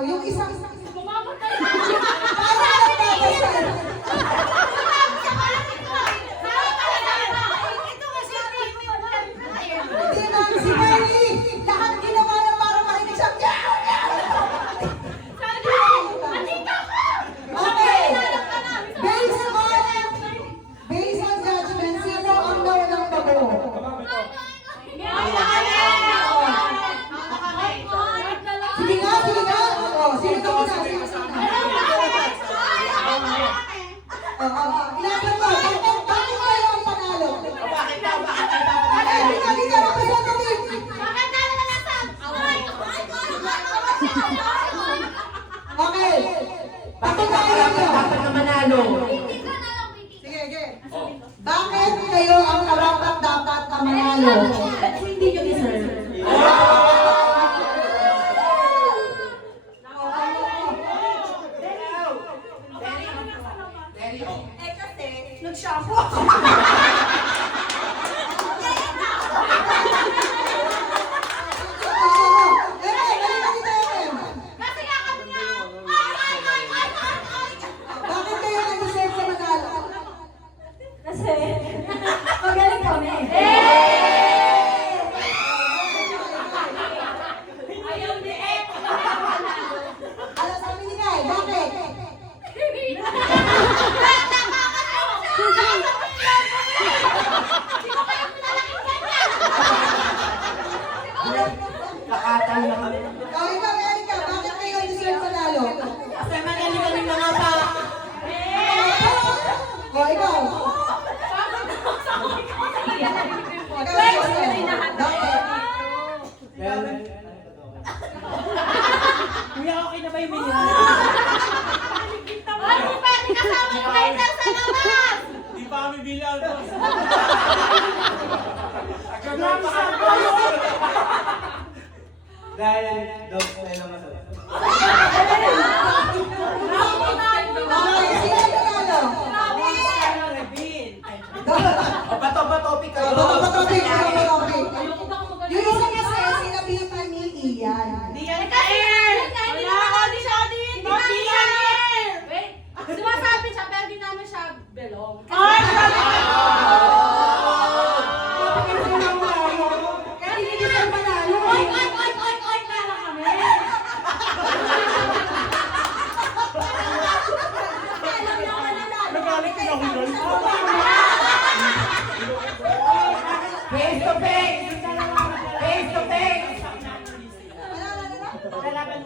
Yung isang si Mary, lahat ginawa na para makinig siya. Okay. Based on judgment, sino ang nawalang bago? Sige nga, sige nga. Sino ka muna? Ilaban mo. Bakit kayo ang panalo? Hindi ka representative. Okay. Bakit ka manalo? Sige, sige. Bakit kayo ang karapat-dapat na manalo? Hindi nyo deserve. Nagshampoo ako. Bakit kayo nag-deserve sa manalo? Kasi, magaling kami. Ayaw ni Ek. Alam sabi ni Kai, bakit? Nakatan na kami. Ikaw, Erika, bakit kayo deserve manalo? Kasi magaling mga pa. Ikaw. Bakit? Kuya, okay na ba yung milyon? Di pa kami bilang. Dahil daw tayo lang masarap. Okay, sino nanalo? Ba topic kayo? Topic. Yung isa kasi, sinabihan ni Ian. Di yan ka-air! Wala ako, di siya audit! Di yan air! Wait, sumasabi siya pero di namin siya belong. Ay! Kaya hindi deserve manalo. Oy, kala kami! Nagalit ka na ako doon. Face to face! Face to face! Wala na.